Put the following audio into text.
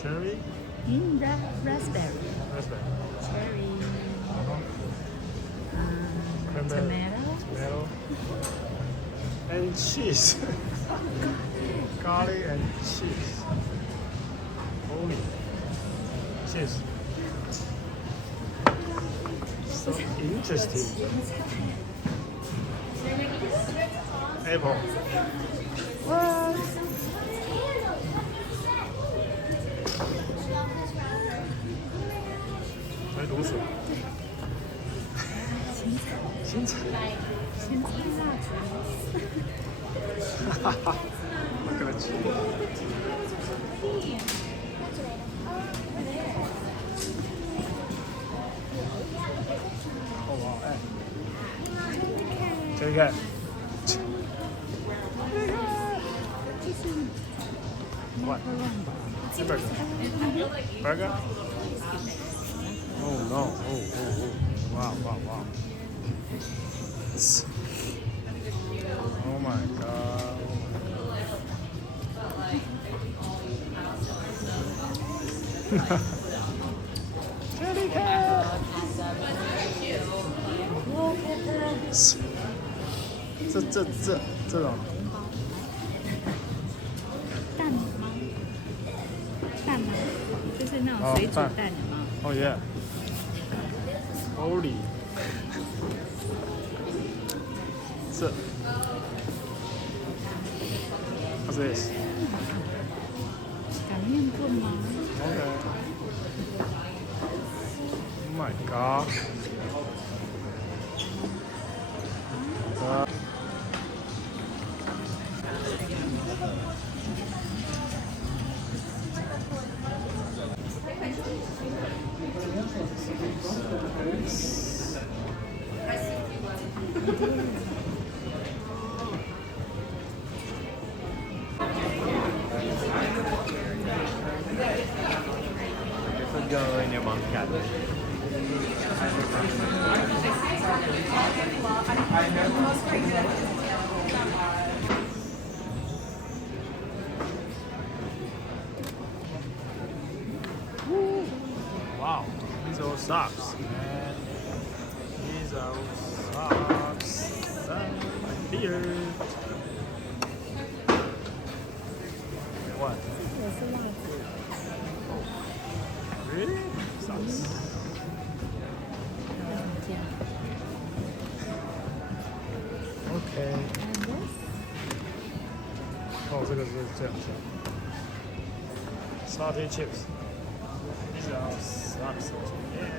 cherry. Raspberry. Raspberry. Cherry. Cranberry. Tomato. And cheese. Garlic and cheese. Holy cheese. So interesting. Apple. What?在卤水。青菜。青菜蜡烛。哈哈，好可爱。好不好？哎。Jellycat. What? Burger? Oh no! Oh! Wow! Oh my god! Jellycat! 这种。蛋吗？蛋吗？就是那种水煮蛋的吗？Oh yeah. Holy. 这。What's this? 擀面棍吗 Okay. Oh my god. Go in your mom's cabinet. Wow, these are socks, man. These are socks. Right here. What? 也是蜡烛。 Really? Socks. 这样。Okay. And this? 哦，这个是这样子。Salty chips. These are socks. Yeah.